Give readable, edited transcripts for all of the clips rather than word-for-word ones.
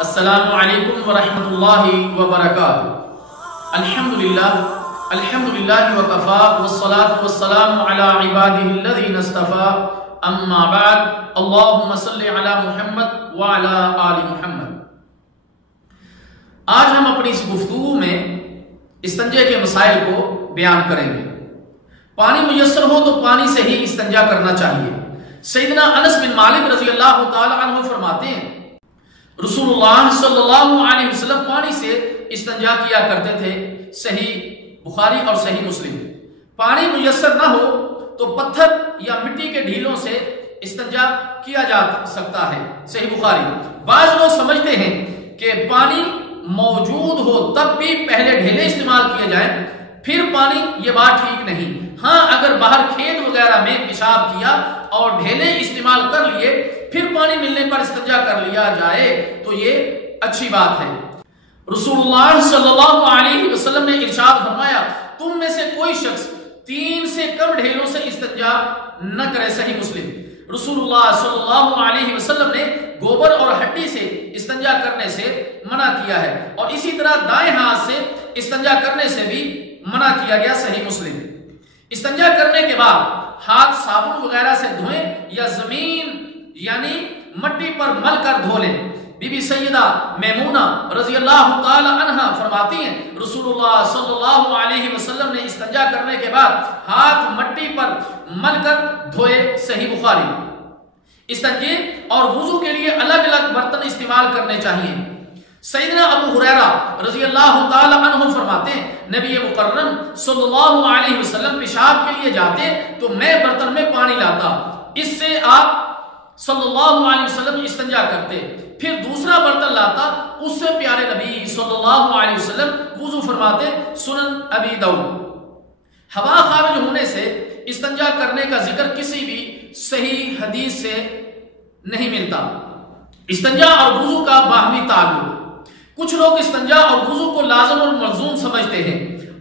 السلام علیکم ورحمۃ اللہ وبرکاتہ۔ الحمدللہ وکفا والصلاة والسلام علی عبادہ الذین اصطفیٰ، اما بعد، اللہم صلی علی محمد وعلی آل محمد۔ آج ہم اپنی اس گفتگو میں استنجے کے مسائل کو بیان کریں گے۔ پانی میسر ہو تو پانی سے ہی استنجا کرنا چاہیے۔ سیدنا انس بن مالک رضی اللہ تعالی عنہ فرماتے ہیں رسول اللہ صلی اللہ علیہ وسلم پانی سے استنجا کیا کرتے تھے۔ صحیح بخاری اور صحیح مسلم۔ پانی میسر نہ ہو تو پتھر یا مٹی کے ڈھیلوں سے استنجا کیا جا سکتا ہے۔ صحیح بخاری۔ بعض لوگ سمجھتے ہیں کہ پانی موجود ہو تب بھی پہلے ڈھیلے استعمال کیے جائیں پھر پانی، یہ بات ٹھیک نہیں۔ ہاں، اگر باہر کھیت وغیرہ میں پیشاب کیا اور ڈھیلے استعمال کر لیے پھر پانی ملنے پر استنجا کر لیا جائے تو یہ اچھی بات ہے۔ رسول اللہ صلی اللہ علیہ وسلم نے ارشاد فرمایا تم میں سے کوئی شخص 3 سے کم ڈھیلوں سے استنجا نہ کرے۔ صحیح مسلم۔ رسول اللہ صلی اللہ علیہ وسلم نے گوبر اور ہڈی سے استنجا کرنے سے منع کیا ہے، اور اسی طرح دائیں ہاتھ سے استنجا کرنے سے بھی منع کیا گیا۔ صحیح مسلم۔ استنجا کرنے کے بعد ہاتھ صابن وغیرہ سے دھوئیں یا زمین یعنی مٹی پر مل کر دھو لیں۔ بی بی سیدہ میمونہ رضی اللہ تعالی عنہ فرماتی ہیں رسول اللہ صلی اللہ علیہ وسلم نے استنجا کرنے کے بعد ہاتھ مٹی پر مل کر دھوئے۔ صحیح بخاری۔ استنجے اور وضو کے لیے الگ الگ برتن استعمال کرنے چاہیے۔ سیدنا ابو ہریرہ رضی اللہ تعالی عنہ فرماتے ہیں نبی مکرم صلی اللہ علیہ وسلم پیشاب کے لیے جاتے تو میں برتن میں پانی لاتا، اس سے آپ صلی اللہ علیہ وسلم استنجا کرتے، پھر دوسرا برتن لاتا، اس سے پیارے نبی صلی اللہ علیہ وسلم وضو فرماتے۔ سنن ابی داؤد۔ ہوا خارج ہونے سے استنجا کرنے کا ذکر کسی بھی صحیح حدیث سے نہیں ملتا۔ استنجا اور وضو کا باہمی تعلق۔ کچھ لوگ استنجا اور وضو کو لازم اور ملزوم سمجھتے ہیں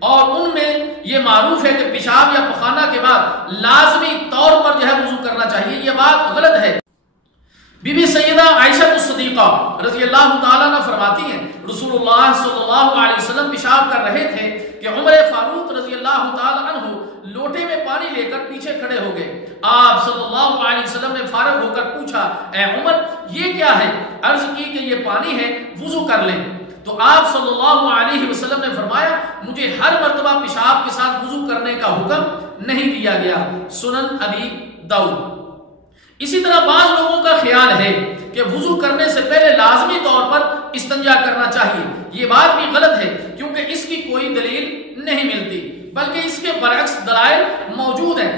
اور ان میں یہ معروف ہے کہ پیشاب یا پخانہ کے بعد لازمی طور پر وضو کرنا چاہیے۔ یہ بات غلط ہے۔ بی بی سیدہ عائشہ الصدیقہ رضی اللہ تعالیٰ عنہ فرماتی ہیں رسول اللہ صلی اللہ علیہ وسلم پیشاب کر رہے تھے کہ عمر فاروق رضی اللہ تعالیٰ عنہ لوٹے میں پانی لے کر پیچھے کھڑے ہو گئے۔ آپ صلی اللہ علیہ وسلم نے فارغ ہو کر پوچھا اے عمر یہ کیا ہے؟ عرض کی کہ یہ پانی ہے، وضو کر لیں۔ تو آپ صلی اللہ علیہ وسلم نے فرمایا مجھے ہر مرتبہ پیشاب کے ساتھ وضو کرنے کا حکم نہیں دیا گیا۔ سنن ابی داؤد۔ اسی طرح بعض لوگوں کا خیال ہے کہ وضو کرنے سے پہلے لازمی طور پر استنجا کرنا چاہیے۔ یہ بات بھی غلط ہے کیونکہ اس کی کوئی دلیل نہیں ملتی، بلکہ اس کے برعکس دلائل موجود ہیں۔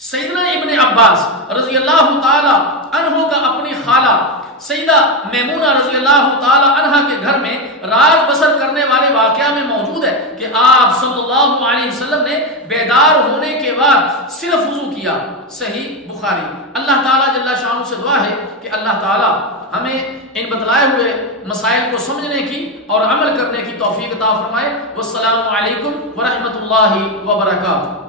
سیدنا ابن عباس رضی اللہ تعالی عنہ کا اپنی خالہ سیدہ میمونہ رضی اللہ تعالی عنہ کے گھر میں رات بسر کرنے والے واقعہ میں موجود ہے کہ آپ صلی اللہ علیہ وسلم نے بیدار ہونے کے بعد صرف وضو کیا۔ صحیح بخاری۔ اللہ تعالیٰ جل شانہ سے دعا ہے کہ اللہ تعالیٰ ہمیں ان بتلائے ہوئے مسائل کو سمجھنے کی اور عمل کرنے کی توفیق عطا فرمائے۔ والسلام علیکم ورحمۃ اللہ وبرکاتہ۔